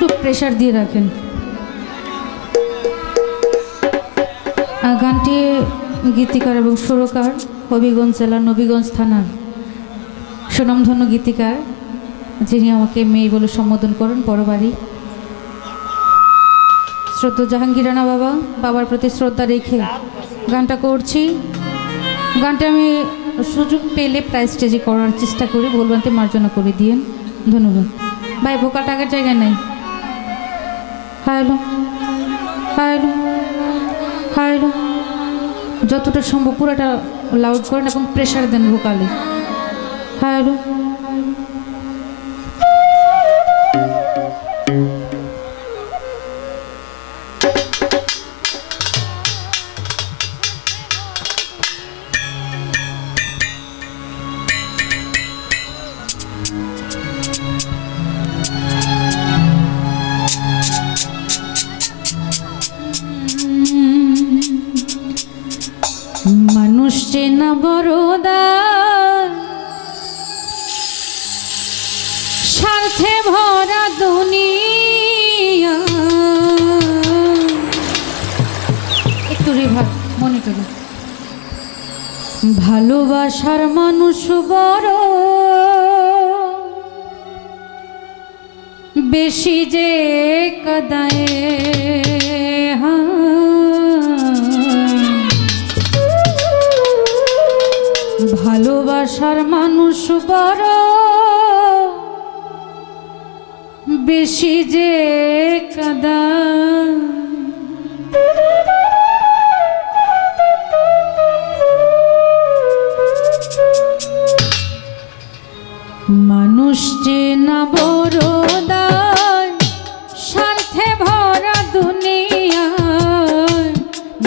একটু প্রেশার দিয়ে রাখেন। গানটি গীতিকার এবং সুরকার হবিগঞ্জ জেলার নবীগঞ্জ থানার সুনামধন্য গীতিকার, যিনি আমাকে মেয়ে বলে সম্বোধন করেন, বড় বাড়ি শ্রদ্ধা জাহাঙ্গীর রানা বাবা, বাবার প্রতি শ্রদ্ধা রেখে গানটা করছি। গানটা আমি সুযোগ পেলে প্রায় স্টেজে করার চেষ্টা করি, ভুলভ্রান্তি মার্জনা করে দিয়েন, ধন্যবাদ। ভাই ভোকাল টাকার জায়গায় নাই। হ্যালো হ্যালো হ্যালো, যতটা সম্ভব পুরোটা লাউড করেন এবং প্রেশার দেন ভোকালে। হ্যালো মানুষ চেনা বড়দার, স্বার্থে ভরা দুনিয়া। একটু রিভার মনিটরে। ভালোবাসার মানুষ বড় বেশি যে কাদায়, ভালোবাসার মানুষ বড় বেশি যে কাদা। মানুষ চেনা বড় দায়, স্বার্থে ভরা দুনিয়ায়।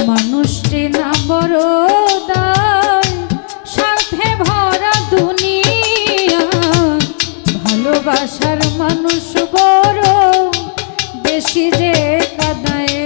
মানুষ চেনা বড় দায়, স্বার্থে ভরা দুনিয়া। ভালোবাসার মানুষ বড় বেশি যে কাদায়।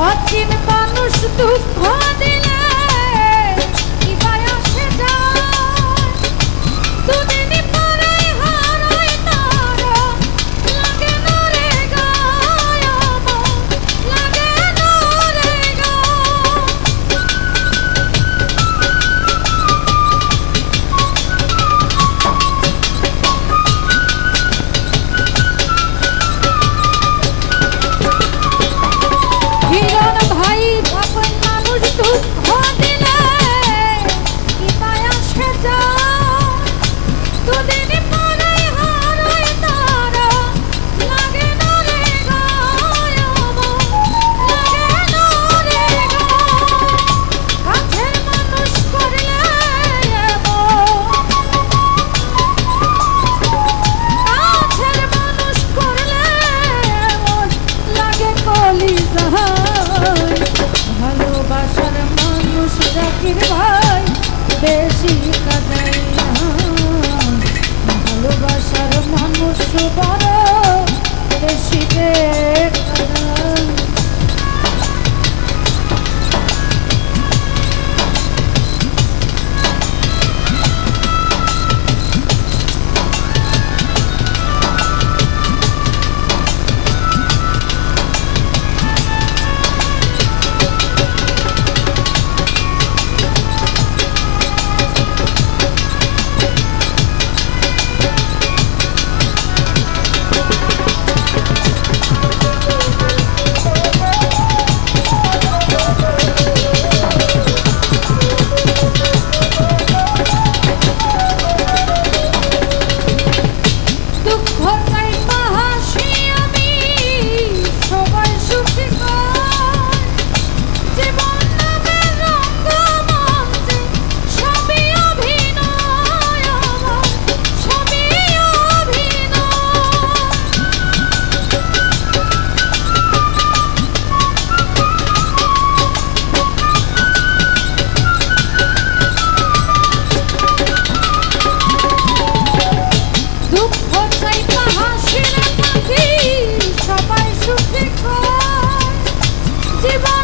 অচিন মানুষ দুঃখ দিলে কি বায়াসে যায় দুদিন পরে হারাই তার লাগে না রে গায় লাগে না রে ভালোবাসার মানুষ জাকির ভাই বেশি কাঁদাই ভালোবাসার মানুষ বড় বেশি কাঁদাই জীবন